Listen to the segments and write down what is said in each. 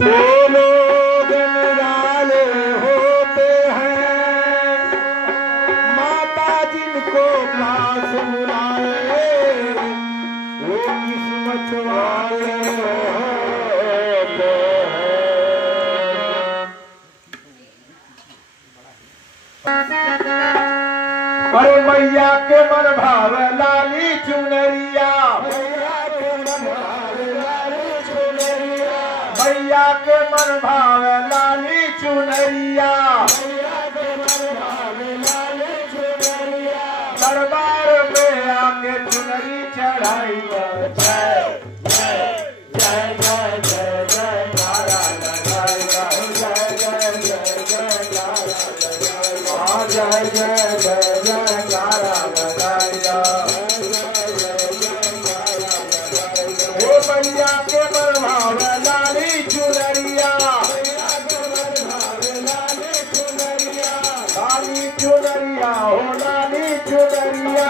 वो लोग निराले होते हैं माता जिनको पास बुलाए वो किस्मत वाले होते हैं। अरे मैया के मन भाव लाली चुनरिया मैया के मन भाव लाली चुनरिया मैया के मन भाव लाली चुनरिया मैया के मन भाव लाली चुनरिया दरबार में आके चुनरी चढ़ाई जय जय जय जय जय जय नारा लगाई जय जय जय जय जय जय जय नारा लगाया वो मैया के बरभाव लाली चुनरिया लाली चुनरिया हो लाली चुनरिया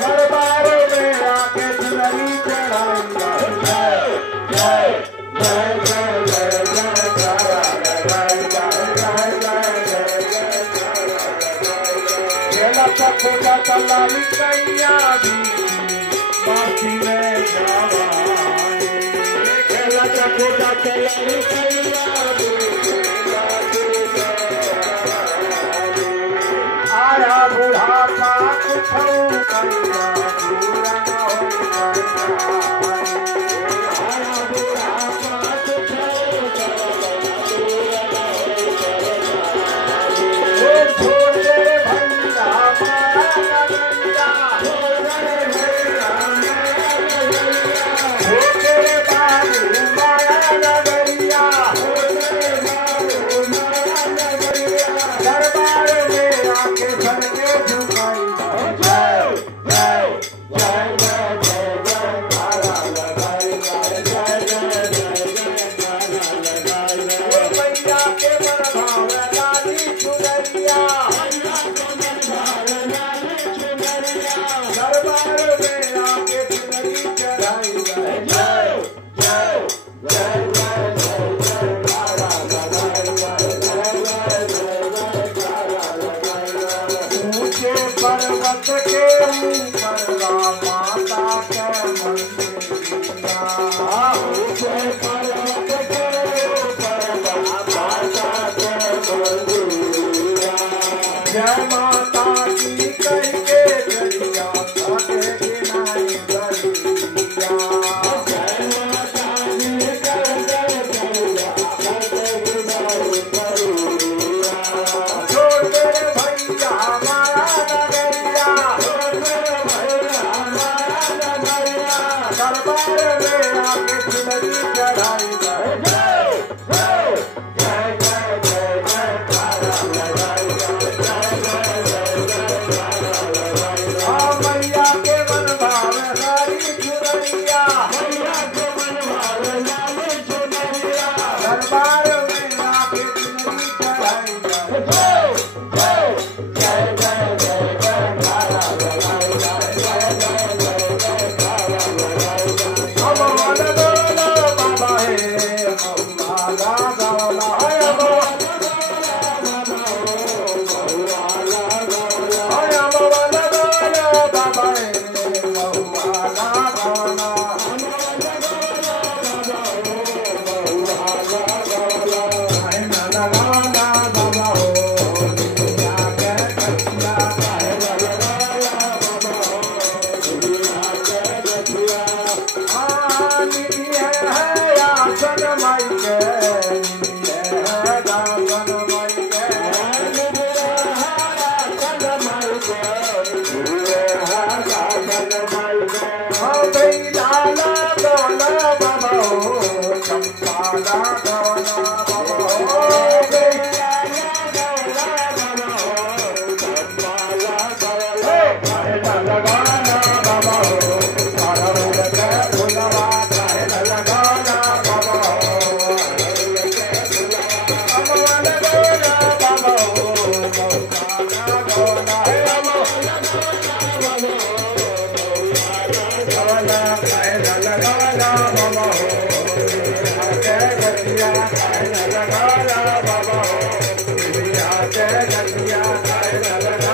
दरबार में आके चुनरी चढ़ाई जय जय जय जय जय जय नारा लगाया खोटा तलाली कैया भी बाकी में जावाए खेला खोटा तलाली कैया भी आया बुढ़ापा कुछ कैया पूरा न हो आया बुढ़ापा कुछ छोटे पर्वत के ऊपर माता के मंदिर पर्वत के ऊपर माता के मंदिर जय माता की कह के गरिया काटे गिनाई गरिया जय माता की कह के गरिया काटे गिनाई गरिया छोड़ दे भैया दरबार में आके चुनरी चढ़ाई जय जय जय जय जय जय तारा लगाई जय जय मैया के मन भाव लाली चुनरिया मैया के मन भाव लाली चुनरिया दरबार में आके चुनरी चढ़ाई जय जय जय जय जय जय तारा लगाई जय जय नाचे गलिया नाचे